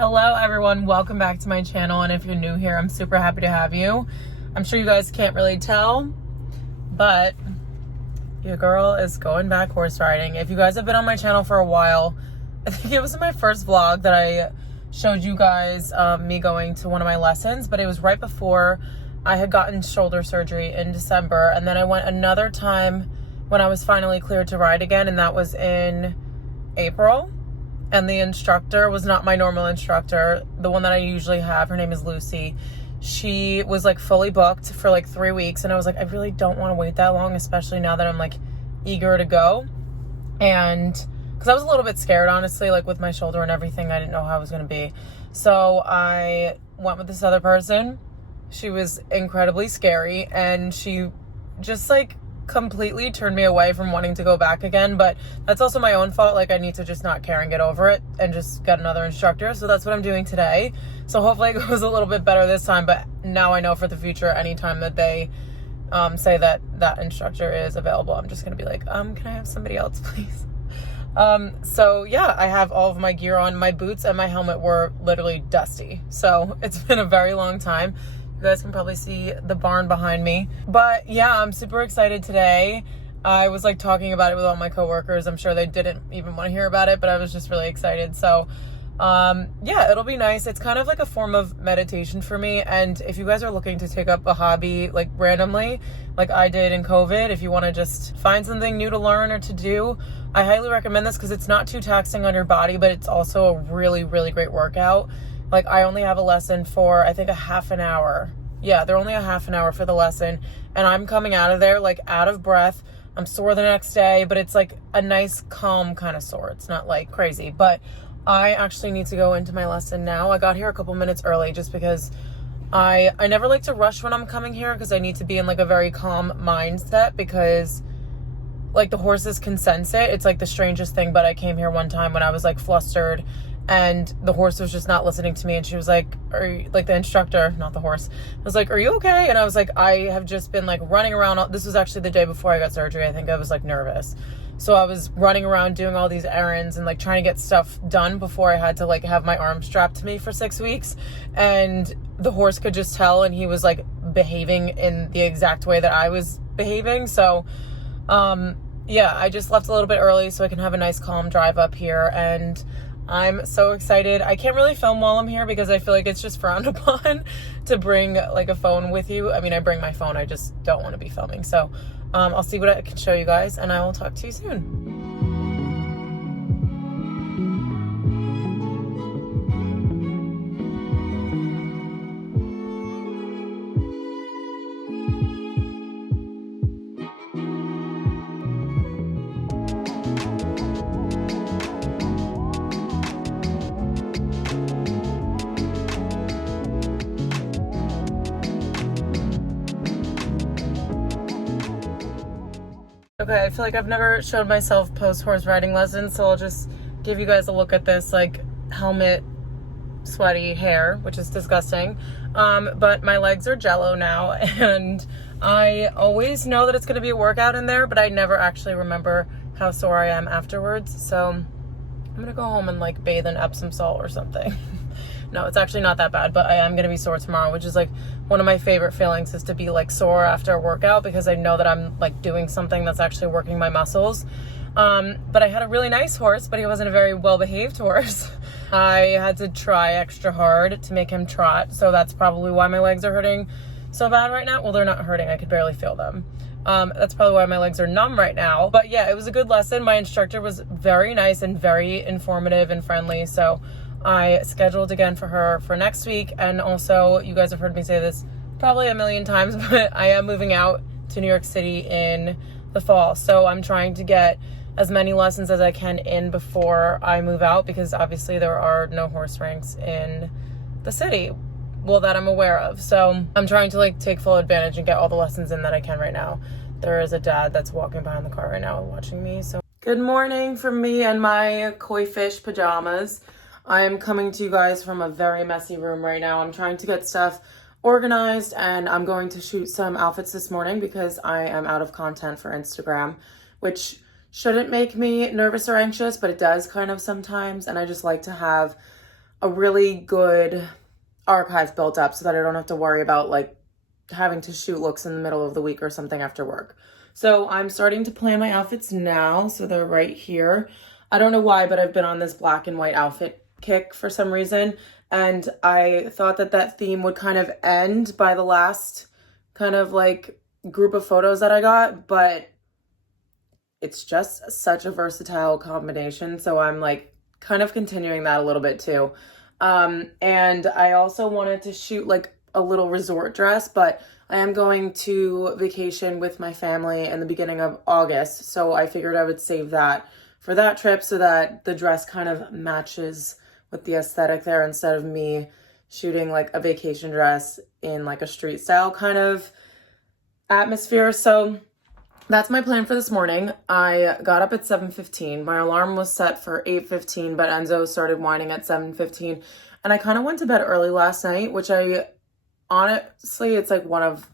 Hello everyone, welcome back to my channel, and if you're new here, I'm super happy to have you. I'm sure you guys can't really tell, but your girl is going back horse riding. If you guys have been on my channel for a while, I think it was in my first vlog that I showed you guys me going to one of my lessons, but it was right before I had gotten shoulder surgery in December, and then I went another time when I was finally cleared to ride again, and that was in April. And the instructor was not my normal instructor, the one that I usually have. Her name is Lucy. She was like fully booked for like 3 weeks, and I was like, I really don't want to wait that long, especially now that I'm like eager to go. And because I was a little bit scared, honestly, like with my shoulder and everything, I didn't know how I was going to be. So I went with this other person. She was incredibly scary, and she just like completely turned me away from wanting to go back again. But that's also my own fault. Like, I need to just not care and get over it and just get another instructor. So that's what I'm doing today. So hopefully it goes a little bit better this time, but now I know for the future, anytime that they say that that instructor is available, I'm just gonna be like, can I have somebody else, please? So yeah, I have all of my gear on. My boots and my helmet were literally dusty, so it's been a very long time. You guys can probably see the barn behind me. But yeah, I'm super excited today. I was like talking about it with all my coworkers. I'm sure they didn't even want to hear about it, but I was just really excited. So yeah, it'll be nice. It's kind of like a form of meditation for me. And if you guys are looking to take up a hobby like randomly, like I did in COVID, if you want to just find something new to learn or to do, I highly recommend this because it's not too taxing on your body, but it's also a really, really great workout. Like, I only have a lesson for, I think, a half an hour. Yeah, they're only a half an hour for the lesson. And I'm coming out of there, like, out of breath. I'm sore the next day, but it's, like, a nice, calm kind of sore. It's not, like, crazy. But I actually need to go into my lesson now. I got here a couple minutes early just because I never like to rush when I'm coming here because I need to be in, like, a very calm mindset because, like, the horses can sense it. It's, like, the strangest thing, but I came here one time when I was, like, flustered, and the horse was just not listening to me. And she was like, are you, like, the instructor, not the horse, was like, are you okay? And I was like, I have just been like running around. This was actually the day before I got surgery. I think I was like nervous. So I was running around doing all these errands and like trying to get stuff done before I had to like have my arm strapped to me for 6 weeks. And the horse could just tell, and he was like behaving in the exact way that I was behaving. So, yeah, I just left a little bit early so I can have a nice calm drive up here, and I'm so excited. I can't really film while I'm here because I feel like it's just frowned upon to bring like a phone with you. I mean, I bring my phone, I just don't want to be filming. So I'll see what I can show you guys, and I will talk to you soon. Okay, I feel like I've never showed myself post horse riding lessons, so I'll just give you guys a look at this like helmet sweaty hair, which is disgusting. But my legs are jello now, and I always know that it's going to be a workout in there, but I never actually remember how sore I am afterwards. So I'm going to go home and like bathe in Epsom salt or something. No, it's actually not that bad, but I am going to be sore tomorrow, which is like one of my favorite feelings, is to be like sore after a workout because I know that I'm like doing something that's actually working my muscles. But I had a really nice horse, but he wasn't a very well-behaved horse. I had to try extra hard to make him trot, so that's probably why my legs are hurting so bad right now. Well, they're not hurting. I could barely feel them. That's probably why my legs are numb right now. But yeah, it was a good lesson. My instructor was very nice and very informative and friendly, so I scheduled again for her for next week. And also, you guys have heard me say this probably a million times, but I am moving out to New York City in the fall. So I'm trying to get as many lessons as I can in before I move out, because obviously there are no horse rinks in the city, well, that I'm aware of. So I'm trying to like take full advantage and get all the lessons in that I can right now. There is a dad that's walking behind the car right now watching me. So good morning from me and my koi fish pajamas. I am coming to you guys from a very messy room right now. I'm trying to get stuff organized, and I'm going to shoot some outfits this morning because I am out of content for Instagram, which shouldn't make me nervous or anxious, but it does kind of sometimes. And I just like to have a really good archive built up so that I don't have to worry about like having to shoot looks in the middle of the week or something after work. So I'm starting to plan my outfits now. So they're right here. I don't know why, but I've been on this black and white outfit kick for some reason. And I thought that that theme would kind of end by the last kind of like group of photos that I got, but it's just such a versatile combination. So I'm like kind of continuing that a little bit too. And I also wanted to shoot like a little resort dress, but I am going to vacation with my family in the beginning of August. So I figured I would save that for that trip so that the dress kind of matches with the aesthetic there instead of me shooting like a vacation dress in like a street style kind of atmosphere. So that's my plan for this morning. I got up at 7:15. My alarm was set for 8:15, but Enzo started whining at 7:15. And I kind of went to bed early last night, which honestly, it's like one of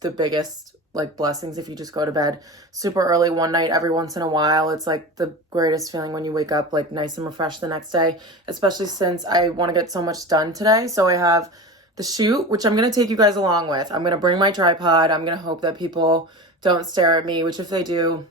the biggest like blessings if you just go to bed super early one night every once in a while. It's like the greatest feeling when you wake up like nice and refreshed the next day, especially since I want to get so much done today. So I have the shoot, which I'm going to take you guys along with. I'm going to bring my tripod. I'm going to hope that people don't stare at me, which if they do,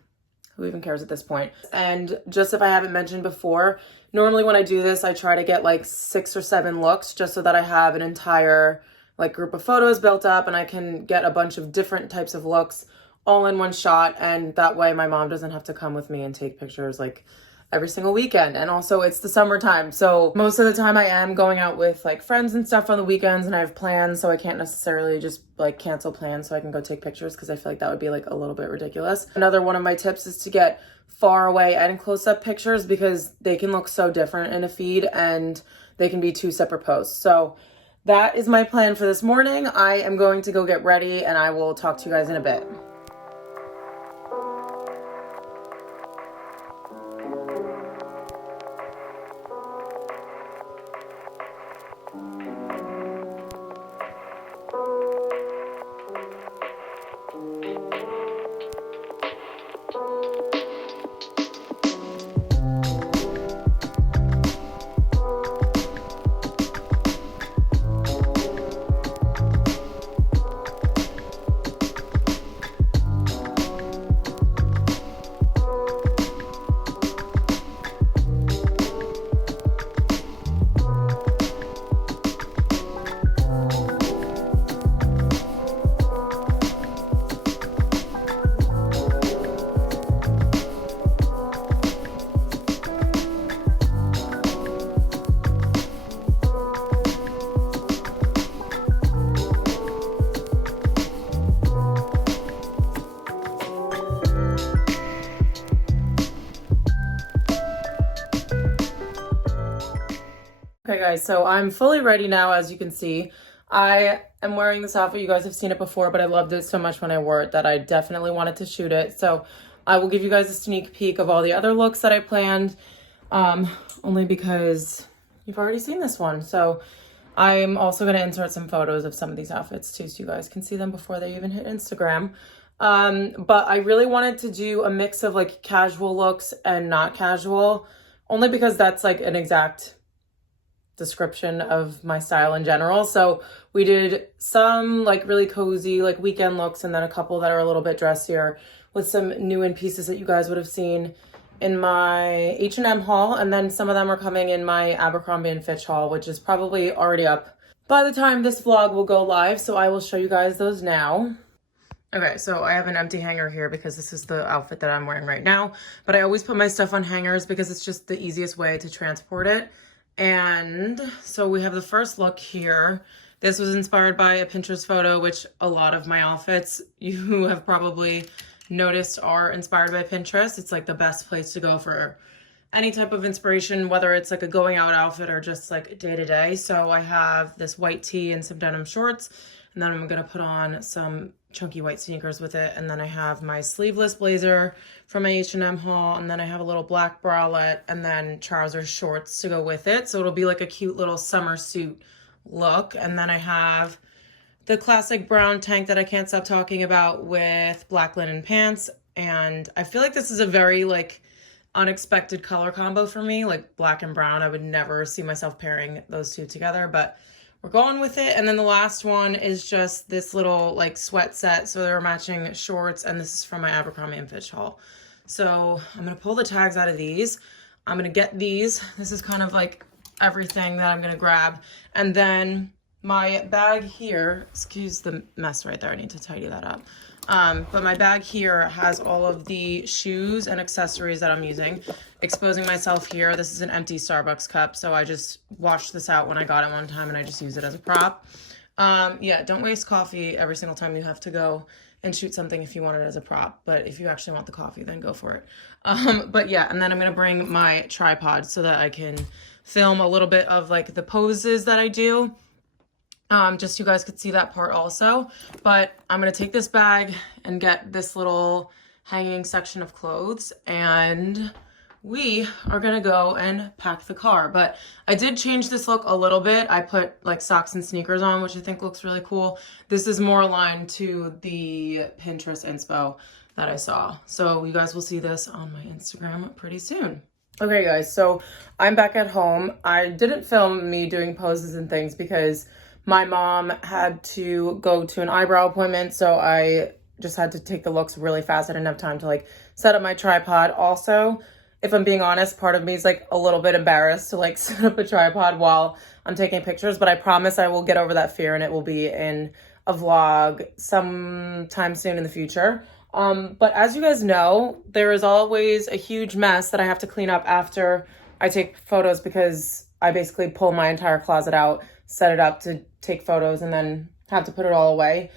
who even cares at this point? And just if I haven't mentioned before, normally when I do this, I try to get like 6 or 7 looks just so that I have an entire like group of photos built up and I can get a bunch of different types of looks all in one shot. And that way my mom doesn't have to come with me and take pictures like every single weekend. And also it's the summertime, so most of the time I am going out with like friends and stuff on the weekends and I have plans, so I can't necessarily just like cancel plans so I can go take pictures because I feel like that would be like a little bit ridiculous. Another one of my tips is to get far away and close-up pictures because they can look so different in a feed and they can be 2 separate posts. So that is my plan for this morning. I am going to go get ready and I will talk to you guys in a bit. Okay guys, so I'm fully ready now, as you can see. I am wearing this outfit. You guys have seen it before, but I loved it so much when I wore it that I definitely wanted to shoot it. So I will give you guys a sneak peek of all the other looks that I planned, only because you've already seen this one. So I'm also going to insert some photos of some of these outfits too, so you guys can see them before they even hit Instagram. But I really wanted to do a mix of like casual looks and not casual, only because that's like an exact description of my style in general. So we did some like really cozy like weekend looks and then a couple that are a little bit dressier with some new in pieces that you guys would have seen in my H&M haul, and then some of them are coming in my Abercrombie & Fitch haul, which is probably already up by the time this vlog will go live, so I will show you guys those now. Okay, so I have an empty hanger here because this is the outfit that I'm wearing right now, but I always put my stuff on hangers because it's just the easiest way to transport it. And so we have the first look here. This was inspired by a Pinterest photo, which a lot of my outfits you have probably noticed are inspired by Pinterest. It's like the best place to go for any type of inspiration, whether it's like a going out outfit or just like day to day. So I have this white tee and some denim shorts, and then I'm gonna put on some chunky white sneakers with it. And then I have my sleeveless blazer from my H&M haul, and then I have a little black bralette and then trouser shorts to go with it. So it'll be like a cute little summer suit look. And then I have the classic brown tank that I can't stop talking about with black linen pants. And I feel like this is a very like unexpected color combo for me, like black and brown. I would never see myself pairing those two together, but we're going with it. And then the last one is just this little like sweat set. So they're matching shorts, and this is from my Abercrombie & Fitch haul. So I'm going to pull the tags out of these. I'm going to get these. This is kind of like everything that I'm going to grab. And then my bag here, excuse the mess right there. I need to tidy that up. But my bag here has all of the shoes and accessories that I'm using. Exposing myself here. This is an empty Starbucks cup, so I just washed this out when I got it one time and I just use it as a prop. Yeah, don't waste coffee every single time you have to go and shoot something if you want it as a prop. But if you actually want the coffee, then go for it. But yeah, and then I'm going to bring my tripod so that I can film a little bit of like the poses that I do. Just so you guys could see that part also. But I'm going to take this bag and get this little hanging section of clothes, and we are going to go and pack the car. But I did change this look a little bit. I put like socks and sneakers on, which I think looks really cool. This is more aligned to the Pinterest inspo that I saw. So you guys will see this on my Instagram pretty soon. Okay guys, so I'm back at home. I didn't film me doing poses and things because my mom had to go to an eyebrow appointment, so I just had to take the looks really fast. I didn't have time to like set up my tripod. Also, if I'm being honest, part of me is like a little bit embarrassed to like set up a tripod while I'm taking pictures, but I promise I will get over that fear and it will be in a vlog sometime soon in the future. But as you guys know, there is always a huge mess that I have to clean up after I take photos because I basically pull my entire closet out, set it up to take photos, and then have to put it all away.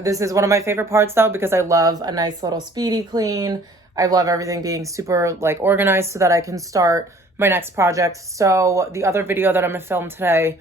This is one of my favorite parts though, because I love a nice little speedy clean. I love everything being super like organized so that I can start my next project. So the other video that I'm gonna film today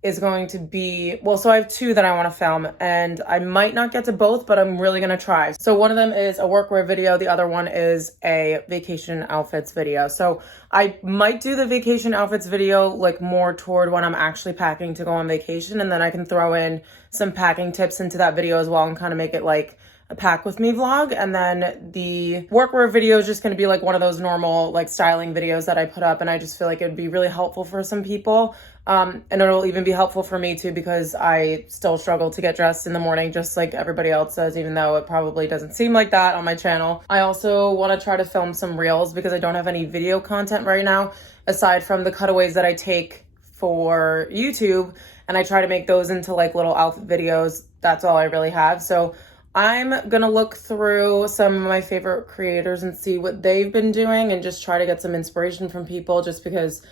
is going to be, well, so I have two that I want to film, and I might not get to both, but I'm really going to try. So one of them is a workwear video. The other one is a vacation outfits video. So I might do the vacation outfits video like more toward when I'm actually packing to go on vacation, and then I can throw in some packing tips into that video as well and kind of make it like a pack with me vlog. And then the workwear video is just going to be like one of those normal like styling videos that I put up, and I just feel like it would be really helpful for some people. And it'll even be helpful for me too, because I still struggle to get dressed in the morning just like everybody else does, even though it probably doesn't seem like that on my channel. I also want to try to film some reels because I don't have any video content right now aside from the cutaways that I take for YouTube, and I try to make those into like little outfit videos. That's all I really have. So I'm gonna look through some of my favorite creators and see what they've been doing and just try to get some inspiration from people, just because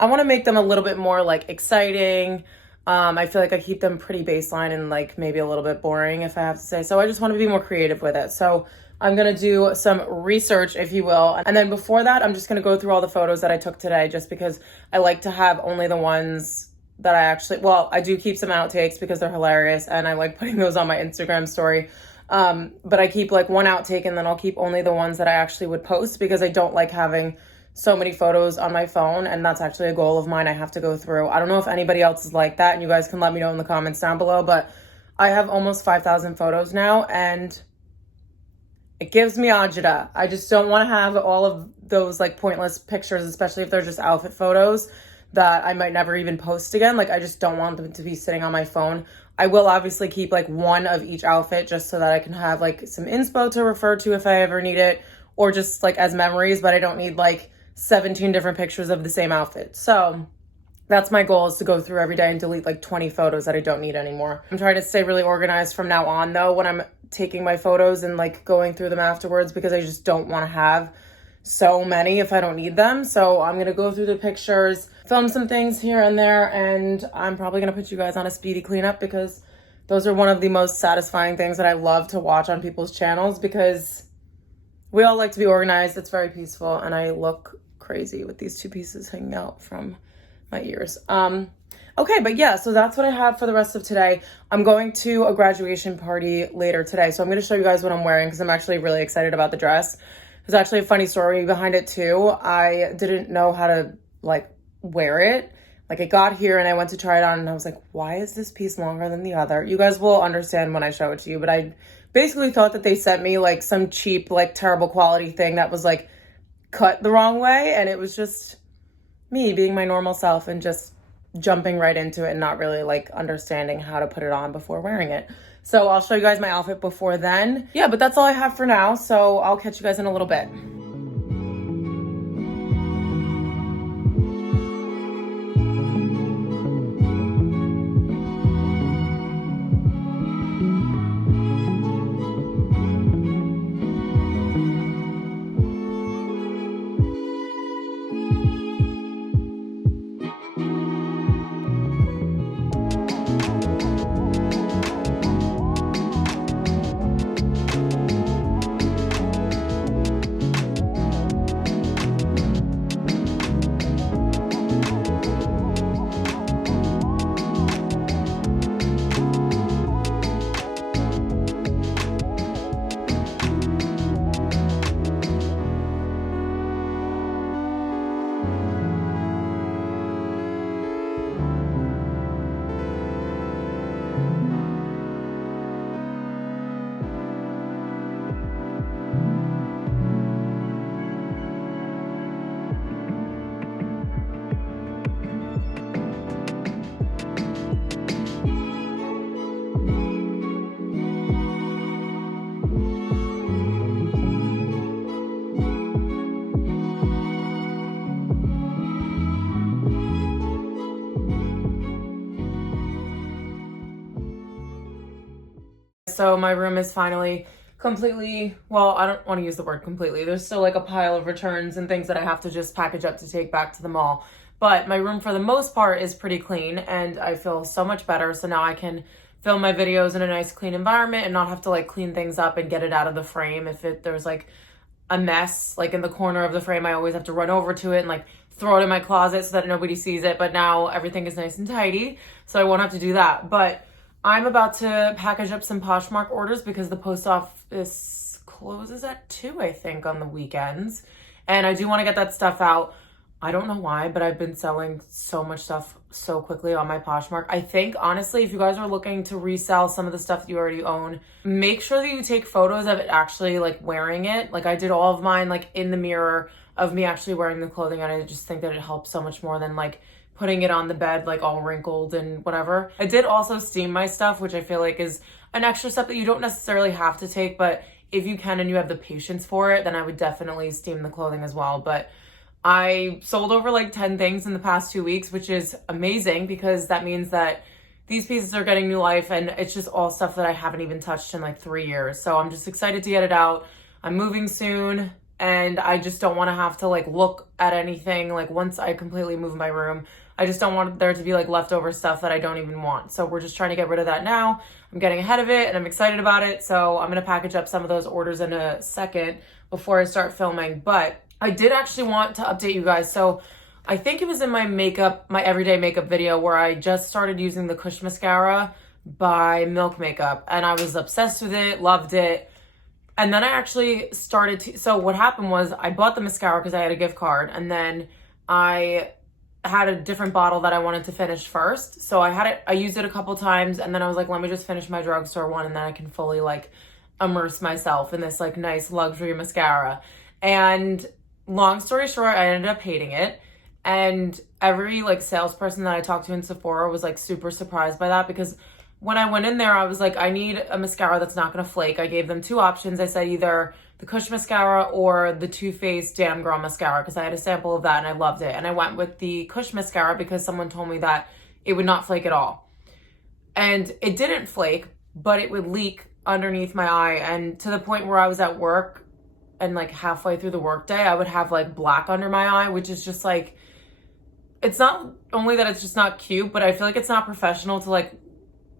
I want to make them a little bit more like exciting. I feel like I keep them pretty baseline and like maybe a little bit boring, if I have to say. So I just want to be more creative with it. So I'm going to do some research, if you will. And then before that, I'm just going to go through all the photos that I took today, just because I like to have only the ones that I actually, well, I do keep some outtakes because they're hilarious and I like putting those on my Instagram story. But I keep like one outtake, and then I'll keep only the ones that I actually would post, because I don't like having so many photos on my phone, and that's actually a goal of mine I have to go through. I don't know if anybody else is like that, and you guys can let me know in the comments down below, but I have almost 5,000 photos now, and it gives me agita. I just don't want to have all of those like pointless pictures, especially if they're just outfit photos that I might never even post again. Like, I just don't want them to be sitting on my phone. I will obviously keep like one of each outfit just so that I can have like some inspo to refer to if I ever need it, or just like as memories, but I don't need like 17 different pictures of the same outfit. So that's my goal, is to go through every day and delete like 20 photos that I don't need anymore. I'm trying to stay really organized from now on though, when I'm taking my photos and like going through them afterwards, because I just don't want to have so many if I don't need them. So I'm going to go through the pictures, film some things here and there, and I'm probably going to put you guys on a speedy cleanup, because those are one of the most satisfying things that I love to watch on people's channels, because we all like to be organized. It's very peaceful, and I look crazy with these two pieces hanging out from my ears. Okay, but yeah, so that's what I have for the rest of today. I'm going to a graduation party later today, so I'm going to show you guys what I'm wearing, because I'm actually really excited about the dress. There's actually a funny story behind it too. I didn't know how to like wear it. Like, it got here and I went to try it on, and I was like, why is this piece longer than the other? You guys will understand when I show it to you, but I basically thought that they sent me like some cheap, like terrible quality thing that was like cut the wrong way, and it was just me being my normal self and just jumping right into it and not really like understanding how to put it on before wearing it. So I'll show you guys my outfit before then. Yeah, but that's all I have for now, so I'll catch you guys in a little bit. So my room is finally completely, well, I don't want to use the word completely. There's still like a pile of returns and things that I have to just package up to take back to the mall. But my room for the most part is pretty clean and I feel so much better. So now I can film my videos in a nice clean environment and not have to like clean things up and get it out of the frame. If there's like a mess like in the corner of the frame, I always have to run over to it and like throw it in my closet so that nobody sees it. But now everything is nice and tidy, so I won't have to do that. But I'm about to package up some Poshmark orders because the post office closes at 2, I think, on the weekends. And I do want to get that stuff out. I don't know why, but I've been selling so much stuff so quickly on my Poshmark. I think, honestly, if you guys are looking to resell some of the stuff that you already own, make sure that you take photos of it actually, like, wearing it. Like, I did all of mine, like, in the mirror of me actually wearing the clothing, and I just think that it helps so much more than, like, putting it on the bed like all wrinkled and whatever. I did also steam my stuff, which I feel like is an extra step that you don't necessarily have to take, but if you can and you have the patience for it, then I would definitely steam the clothing as well. But I sold over like 10 things in the past 2 weeks, which is amazing because that means that these pieces are getting new life and it's just all stuff that I haven't even touched in like 3 years. So I'm just excited to get it out. I'm moving soon and I just don't want to have to like look at anything. Like once I completely move my room, I just don't want there to be like leftover stuff that I don't even want. So we're just trying to get rid of that now. I'm getting ahead of it and I'm excited about it. So I'm going to package up some of those orders in a second before I start filming. But I did actually want to update you guys. So I think it was in my everyday makeup video where I just started using the Kush Mascara by Milk Makeup. And I was obsessed with it, loved it. And then I actually started to, so what happened was I bought the mascara because I had a gift card. And then I had a different bottle that I wanted to finish first. So I used it a couple times and then I was like, let me just finish my drugstore one and then I can fully like immerse myself in this like nice luxury mascara. And long story short, I ended up hating it. And every like salesperson that I talked to in Sephora was like super surprised by that because when I went in there, I was like, I need a mascara that's not gonna flake. I gave them 2 options. I said either the Kush Mascara or the Too Faced Damn Girl Mascara because I had a sample of that and I loved it. And I went with the Kush Mascara because someone told me that it would not flake at all. And it didn't flake, but it would leak underneath my eye. And to the point where I was at work and like halfway through the workday, I would have like black under my eye, which is just like, it's not only that it's just not cute, but I feel like it's not professional to like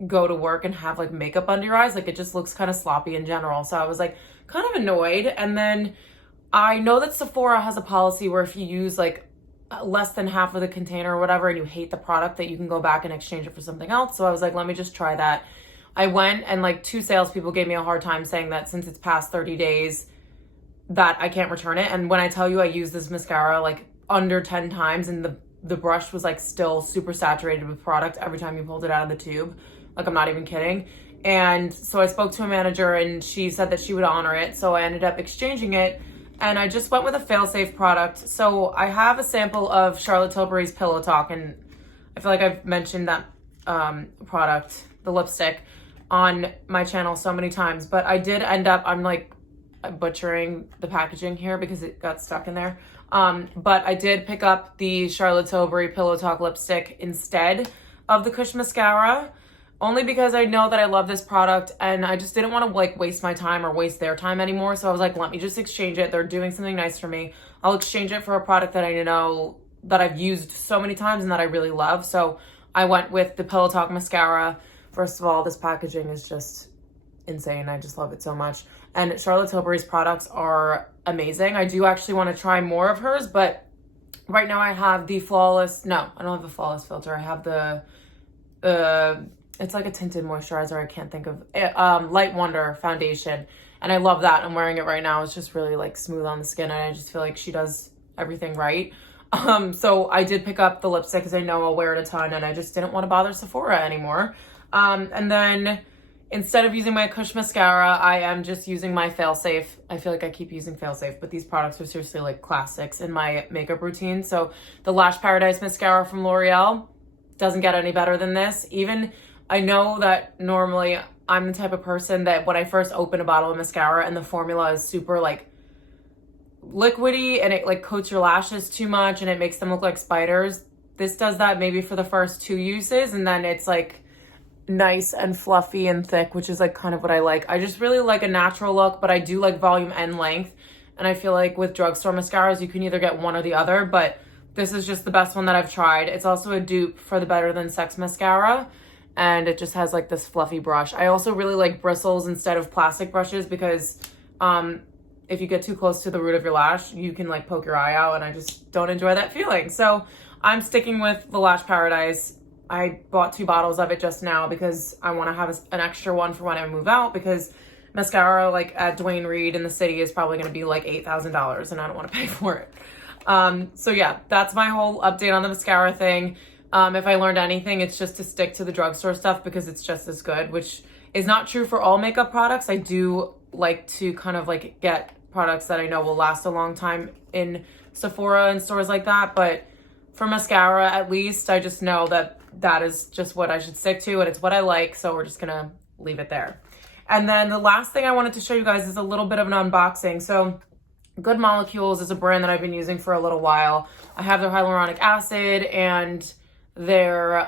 go to work and have like makeup under your eyes. Like it just looks kind of sloppy in general. So I was like kind of annoyed. And then I know that Sephora has a policy where if you use like less than half of the container or whatever and you hate the product, that you can go back and exchange it for something else. So I was like, let me just try that. I went and like 2 salespeople gave me a hard time saying that since it's past 30 days that I can't return it. And when I tell you I used this mascara like under 10 times and the brush was like still super saturated with product every time you pulled it out of the tube. Like I'm not even kidding. And so I spoke to a manager and she said that she would honor it. So I ended up exchanging it. and I just went with a fail-safe product. So I have a sample of Charlotte Tilbury's Pillow Talk, and I feel like I've mentioned that product, the lipstick, on my channel so many times, but I did end up, I'm like butchering the packaging here because it got stuck in there. But I did pick up the Charlotte Tilbury Pillow Talk lipstick instead of the Kush mascara, only because I know that I love this product and I just didn't want to like waste my time or waste their time anymore. So I was like, let me just exchange it. They're doing something nice for me. I'll exchange it for a product that I know that I've used so many times and that I really love. So I went with the Pillow Talk mascara. First of all, this packaging is just insane. I just love it so much. And Charlotte Tilbury's products are amazing. I do actually want to try more of hers, but right now I have the Flawless, no, I don't have the Flawless filter. I have the, it's like a tinted moisturizer. I can't think of it. Light Wonder foundation. And I love that. I'm wearing it right now. It's just really like smooth on the skin. And I just feel like she does everything right. So I did pick up the lipstick because I know I'll wear it a ton and I just didn't want to bother Sephora anymore. And then instead of using my Kush mascara, I am just using my Failsafe. I feel like I keep using Failsafe, but these products are seriously like classics in my makeup routine. So the Lash Paradise mascara from L'Oreal doesn't get any better than this. Even I know that normally I'm the type of person that when I first open a bottle of mascara and the formula is super like liquidy and it like coats your lashes too much and it makes them look like spiders. This does that maybe for the first 2 uses and then it's like nice and fluffy and thick, which is like kind of what I like. I just really like a natural look, but I do like volume and length. And I feel like with drugstore mascaras, you can either get one or the other, but this is just the best one that I've tried. It's also a dupe for the Better Than Sex mascara. And it just has like this fluffy brush. I also really like bristles instead of plastic brushes because if you get too close to the root of your lash, you can like poke your eye out and I just don't enjoy that feeling. So I'm sticking with the Lash Paradise. I bought 2 bottles of it just now because I want to have an extra one for when I move out because mascara like at Dwayne Reed in the city is probably going to be like $8,000 and I don't want to pay for it. So yeah, that's my whole update on the mascara thing. If I learned anything, it's just to stick to the drugstore stuff because it's just as good, which is not true for all makeup products. I do like to kind of like get products that I know will last a long time in Sephora and stores like that. But for mascara, at least, I just know that that is just what I should stick to and it's what I like. So we're just going to leave it there. And then the last thing I wanted to show you guys is a little bit of an unboxing. So Good Molecules is a brand that I've been using for a little while. I have their hyaluronic acid and their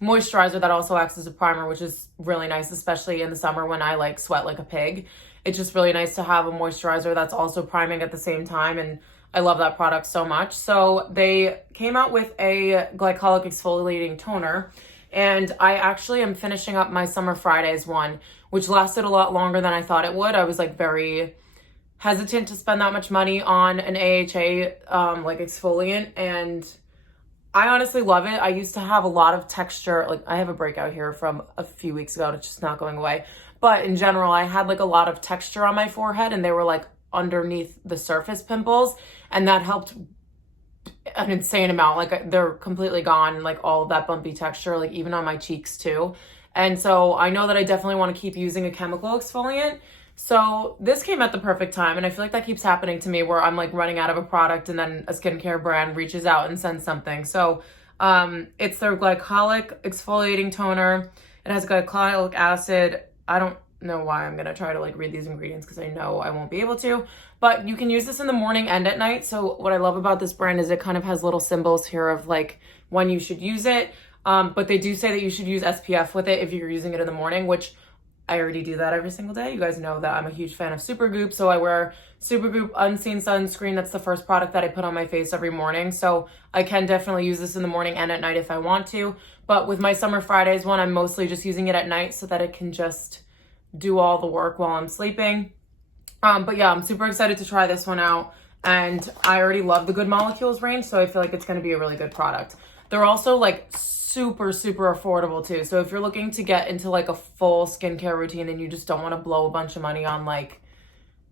moisturizer that also acts as a primer, which is really nice, especially in the summer when I like sweat like a pig. It's just really nice to have a moisturizer that's also priming at the same time, and I love that product so much. So they came out with a glycolic exfoliating toner, and I actually am finishing up my Summer Fridays one, which lasted a lot longer than I thought it would. I was like very hesitant to spend that much money on an AHA like exfoliant, and I honestly love it. I used to have a lot of texture. Like I have a breakout here from a few weeks ago and it's just not going away. But in general, I had like a lot of texture on my forehead and they were like underneath the surface pimples. And that helped an insane amount. Like they're completely gone, like all of that bumpy texture, like even on my cheeks too. And so I know that I definitely want to keep using a chemical exfoliant. So this came at the perfect time, and I feel like that keeps happening to me where I'm like running out of a product and then a skincare brand reaches out and sends something. So it's their glycolic exfoliating toner. It has glycolic acid. I don't know why I'm gonna try to like read these ingredients because I know I won't be able to, but you can use this in the morning and at night. So what I love about this brand is it kind of has little symbols here of like when you should use it. But they do say that you should use SPF with it if you're using it in the morning, which I already do that every single day. You guys know that I'm a huge fan of Supergoop, so I wear Supergoop Unseen Sunscreen. That's the first product that I put on my face every morning, so I can definitely use this in the morning and at night if I want to. But with my Summer Fridays one, I'm mostly just using it at night so that it can just do all the work while I'm sleeping. But yeah, I'm super excited to try this one out, and I already love the Good Molecules range, so I feel like it's going to be a really good product. They're also like super affordable too. So if you're looking to get into like a full skincare routine and you just don't want to blow a bunch of money on like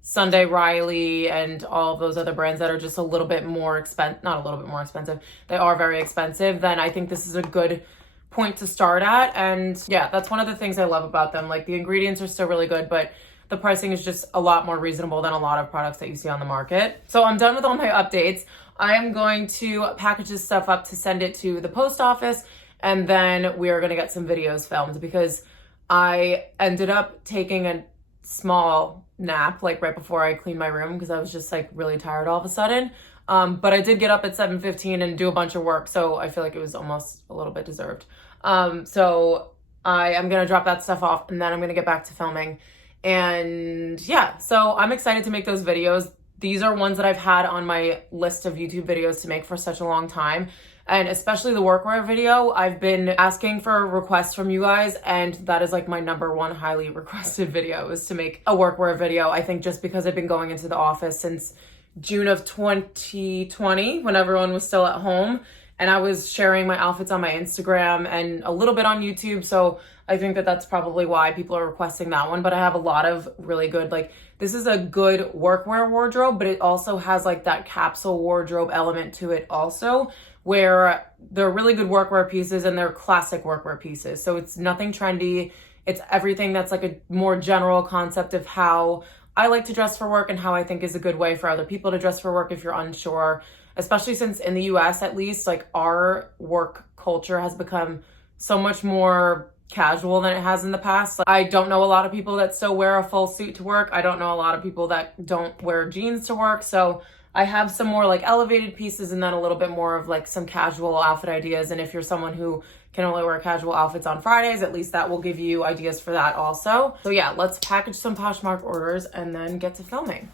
Sunday Riley and all of those other brands that are just a little bit more expensive, not a little bit more expensive, they are very expensive, then I think this is a good point to start at. And yeah, that's one of the things I love about them. Like the ingredients are still really good, but the pricing is just a lot more reasonable than a lot of products that you see on the market. So I'm done with all my updates. I am going to package this stuff up to send it to the post office, and then we are going to get some videos filmed because I ended up taking a small nap like right before I cleaned my room because I was just like really tired all of a sudden. But I did get up at 7:15 and do a bunch of work, so I feel like it was almost a little bit deserved. So I am going to drop that stuff off, and then I'm going to get back to filming. And yeah, so I'm excited to make those videos. These are ones that I've had on my list of YouTube videos to make for such a long time. And especially the workwear video, I've been asking for requests from you guys, and that is like my #1 highly requested video, is to make a workwear video. I think just because I've been going into the office since June of 2020 when everyone was still at home, and I was sharing my outfits on my Instagram and a little bit on YouTube. So I think that that's probably why people are requesting that one. But I have a lot of really good, like, this is a good workwear wardrobe, but it also has like that capsule wardrobe element to it also, where they're really good workwear pieces and they're classic workwear pieces. So it's nothing trendy. It's everything that's like a more general concept of how I like to dress for work and how I think is a good way for other people to dress for work if you're unsure, especially since in the US, at least, like, our work culture has become so much more casual than it has in the past. Like, I don't know a lot of people that still wear a full suit to work. I don't know a lot of people that don't wear jeans to work. So I have some more like elevated pieces and then a little bit more of like some casual outfit ideas. And if you're someone who can only wear casual outfits on Fridays, at least that will give you ideas for that also. So yeah, let's package some Poshmark orders and then get to filming.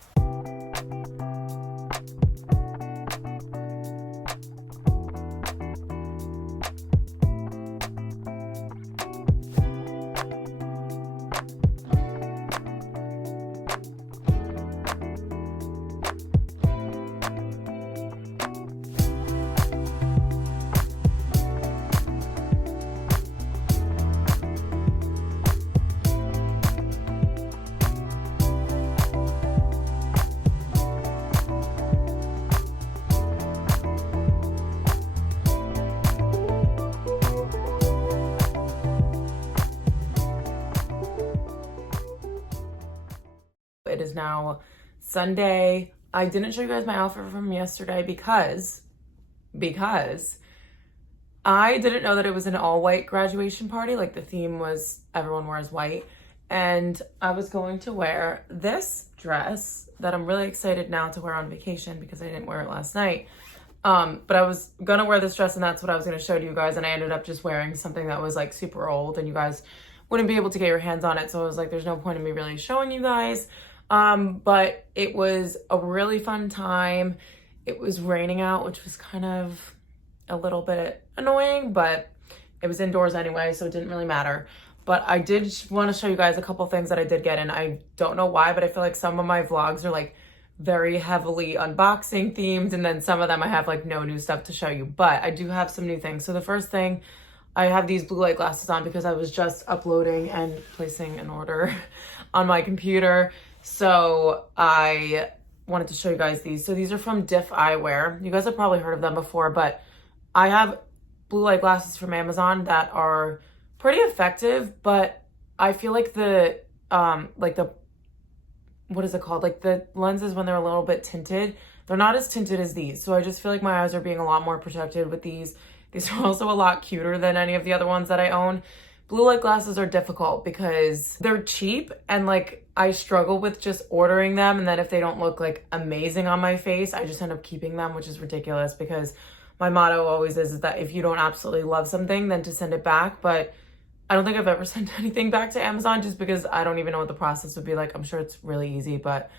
It is now Sunday. I didn't show you guys my outfit from yesterday because I didn't know that it was an all-white graduation party. Like, the theme was everyone wears white. And I was going to wear this dress that I'm really excited now to wear on vacation because I didn't wear it last night. But I was gonna wear this dress and that's what I was gonna show to you guys. And I ended up just wearing something that was like super old and you guys wouldn't be able to get your hands on it. So I was like, there's no point in me really showing you guys. But it was a really fun time. It was raining out, which was kind of a little bit annoying, but it was indoors anyway, so it didn't really matter. But I did want to show you guys a couple things that I did get in. I don't know why, but I feel like some of my vlogs are like very heavily unboxing themed, and then some of them I have like no new stuff to show you, but I do have some new things. So the first thing, I have these blue light glasses on because I was just uploading and placing an order on my computer. So I wanted to show you guys these. So these are from Diff Eyewear. You guys have probably heard of them before, but I have blue light glasses from Amazon that are pretty effective, but I feel like the what is it called? Like the lenses, when they're a little bit tinted, they're not as tinted as these. So I just feel like my eyes are being a lot more protected with these. These are also a lot cuter than any of the other ones that I own. Blue light glasses are difficult because they're cheap and like I struggle with just ordering them, and then if they don't look like amazing on my face, I just end up keeping them, which is ridiculous because my motto always is that if you don't absolutely love something, then to send it back. But I don't think I've ever sent anything back to Amazon just because I don't even know what the process would be like. I'm sure it's really easy, but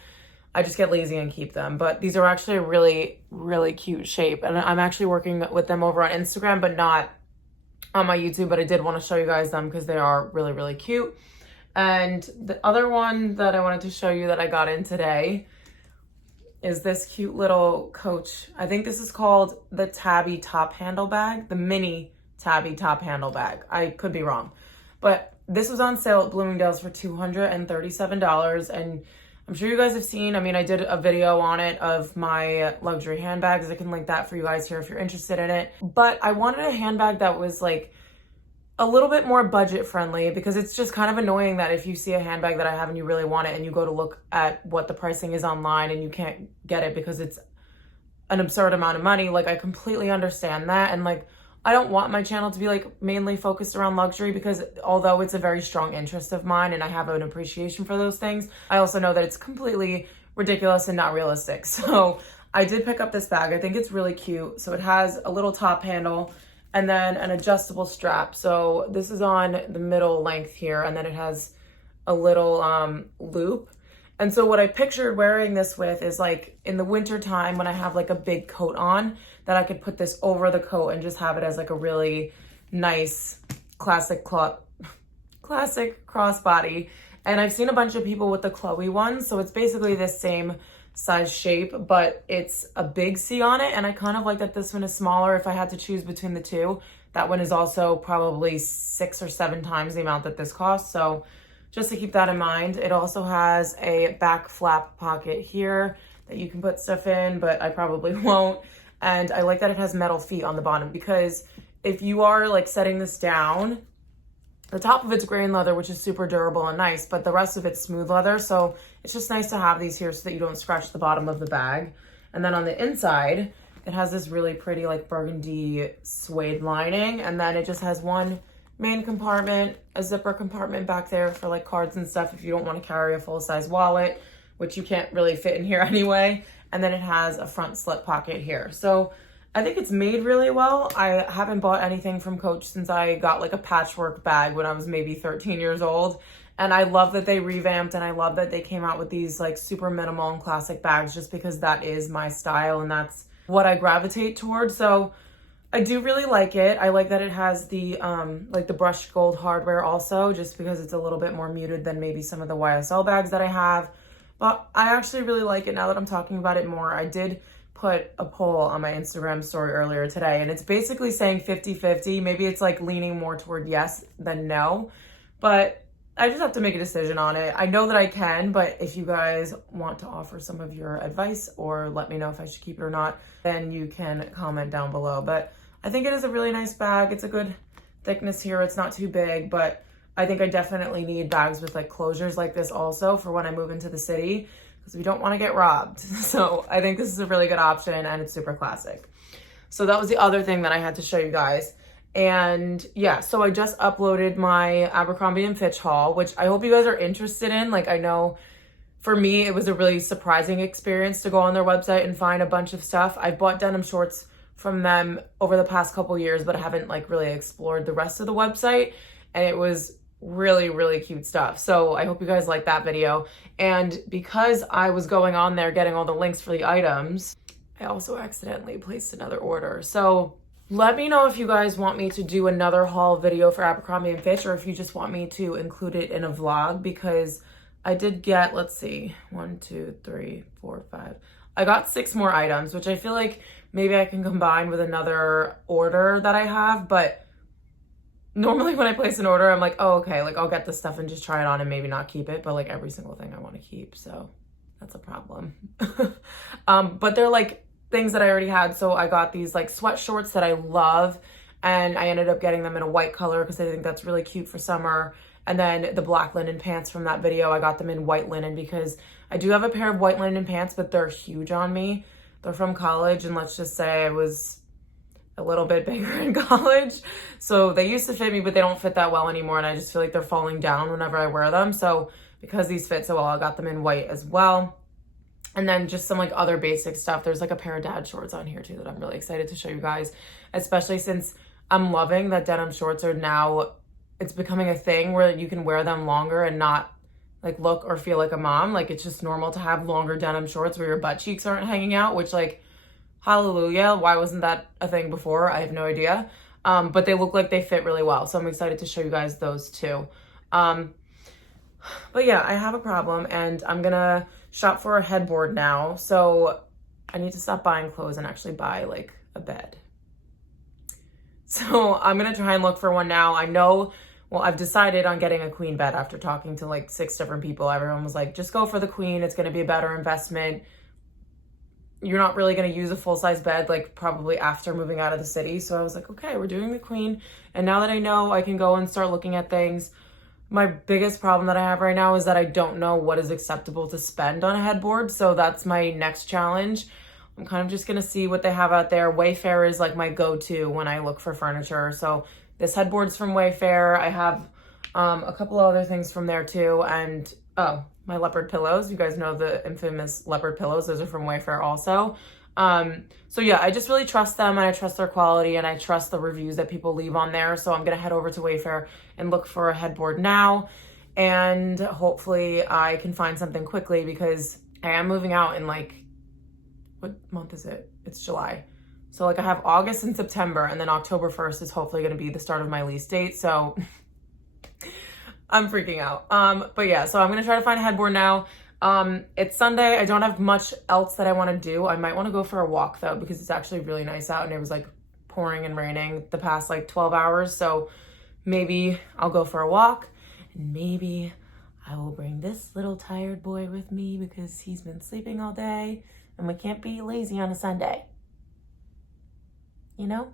I just get lazy and keep them. But these are actually a really, really cute shape. And I'm actually working with them over on Instagram, but not on my YouTube. But I did want to show you guys them because they are really, really cute. And the other one that I wanted to show you that I got in today is this cute little Coach. I think this is called the Tabby Top Handle Bag, the mini Tabby Top Handle Bag. I could be wrong. But this was on sale at Bloomingdale's for $237. And I'm sure you guys have seen, I mean, I did a video on it of my luxury handbags. I can link that for you guys here if you're interested in it. But I wanted a handbag that was like a little bit more budget friendly, because it's just kind of annoying that if you see a handbag that I have and you really want it and you go to look at what the pricing is online and you can't get it because it's an absurd amount of money. Like, I completely understand that. And like, I don't want my channel to be like mainly focused around luxury, because although it's a very strong interest of mine and I have an appreciation for those things, I also know that it's completely ridiculous and not realistic. So I did pick up this bag. I think it's really cute. So it has a little top handle and then an adjustable strap. So this is on the middle length here, and then it has a little loop. And so what I pictured wearing this with is like in the winter time when I have like a big coat on, that I could put this over the coat and just have it as like a really nice classic crossbody. And I've seen a bunch of people with the Chloe one. So it's basically the same size shape, but it's a big C on it. And I kind of like that this one is smaller. If I had to choose between the two, that one is also probably 6 or 7 times the amount that this costs. So just to keep that in mind. It also has a back flap pocket here that you can put stuff in, but I probably won't. And I like that it has metal feet on the bottom, because if you are like setting this down, the top of it's grain leather, which is super durable and nice, but the rest of it's smooth leather. So it's just nice to have these here so that you don't scratch the bottom of the bag. And then on the inside, it has this really pretty like burgundy suede lining. And then it just has one main compartment, a zipper compartment back there for like cards and stuff if you don't want to carry a full-size wallet, which you can't really fit in here anyway. And then it has a front slip pocket here. So I think it's made really well. I haven't bought anything from Coach since I got like a patchwork bag when I was maybe 13 years old. And I love that they revamped, and I love that they came out with these like super minimal and classic bags, just because that is my style and that's what I gravitate towards. So I do really like it. I like that it has the like the brushed gold hardware also, just because it's a little bit more muted than maybe some of the YSL bags that I have. But I actually really like it now that I'm talking about it more. I did put a poll on my Instagram story earlier today, and it's basically saying 50-50. Maybe it's like leaning more toward yes than no, but I just have to make a decision on it. I know that I can, but if you guys want to offer some of your advice or let me know if I should keep it or not, then you can comment down below. But I think it is a really nice bag. It's a good thickness here. It's not too big, but I think I definitely need bags with like closures like this also for when I move into the city, because we don't want to get robbed. So I think this is a really good option, and it's super classic. So that was the other thing that I had to show you guys. And yeah, so I just uploaded my Abercrombie & Fitch haul, which I hope you guys are interested in. Like, I know for me, it was a really surprising experience to go on their website and find a bunch of stuff. I bought denim shorts from them over the past couple years, but I haven't like really explored the rest of the website. And it was really, really cute stuff. So I hope you guys like that video. And because I was going on there getting all the links for the items, I also accidentally placed another order. So let me know if you guys want me to do another haul video for Abercrombie & Fitch, or if you just want me to include it in a vlog, because I did get, let's see, 1, 2, 3, 4, 5. I got 6 more items, which I feel like maybe I can combine with another order that I have. But normally when I place an order, I'm like, oh, okay, like I'll get this stuff and just try it on and maybe not keep it. But like every single thing I want to keep, so that's a problem. But they're like things that I already had. So I got these like sweat shorts that I love, and I ended up getting them in a white color because I think that's really cute for summer. And then the black linen pants from that video, I got them in white linen because I do have a pair of white linen pants, but they're huge on me. They're from college, and let's just say I was a little bit bigger in college. So they used to fit me, but they don't fit that well anymore. And I just feel like they're falling down whenever I wear them. So because these fit so well, I got them in white as well. And then just some like other basic stuff. There's like a pair of dad shorts on here too that I'm really excited to show you guys, especially since I'm loving that denim shorts are now, it's becoming a thing where you can wear them longer and not like look or feel like a mom. Like it's just normal to have longer denim shorts where your butt cheeks aren't hanging out, which like, hallelujah. Why wasn't that a thing before? I have no idea. But they look like they fit really well. So I'm excited to show you guys those too. But yeah, I have a problem, and I'm gonna shop for a headboard now. So I need to stop buying clothes and actually buy like a bed. So I'm gonna try and look for one now. I know, well, I've decided on getting a queen bed after talking to like 6 different people. Everyone was like, just go for the queen. It's gonna be a better investment. you're not really going to use a full-size bed, like probably after moving out of the city. So I was like, okay, we're doing the queen. And now that I know, I can go and start looking at things. My biggest problem that I have right now is that I don't know what is acceptable to spend on a headboard. So that's my next challenge. I'm kind of just going to see what they have out there. Wayfair is like my go-to when I look for furniture. So this headboard's from Wayfair. I have a couple other things from there too. And oh, my leopard pillows. You guys know the infamous leopard pillows. Those are from Wayfair also. So yeah, I just really trust them, and I trust their quality, and I trust the reviews that people leave on there. So I'm going to head over to Wayfair and look for a headboard now. And hopefully I can find something quickly, because I am moving out in like, what month is it? It's July. So like I have August and September, and then October 1st is hopefully going to be the start of my lease date. So I'm freaking out. But yeah, so I'm going to try to find a headboard now. It's Sunday. I don't have much else that I want to do. I might want to go for a walk though, because it's actually really nice out, and it was like pouring and raining the past like 12 hours. So maybe I'll go for a walk, and maybe I will bring this little tired boy with me, because he's been sleeping all day and we can't be lazy on a Sunday. You know?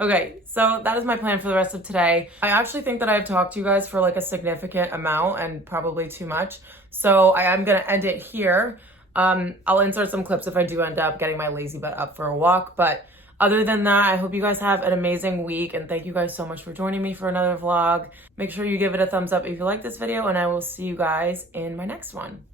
Okay, so that is my plan for the rest of today. I actually think that I've talked to you guys for like a significant amount, and probably too much. So I am gonna end it here. I'll insert some clips if I do end up getting my lazy butt up for a walk. But other than that, I hope you guys have an amazing week, and thank you guys so much for joining me for another vlog. Make sure you give it a thumbs up if you like this video, and I will see you guys in my next one.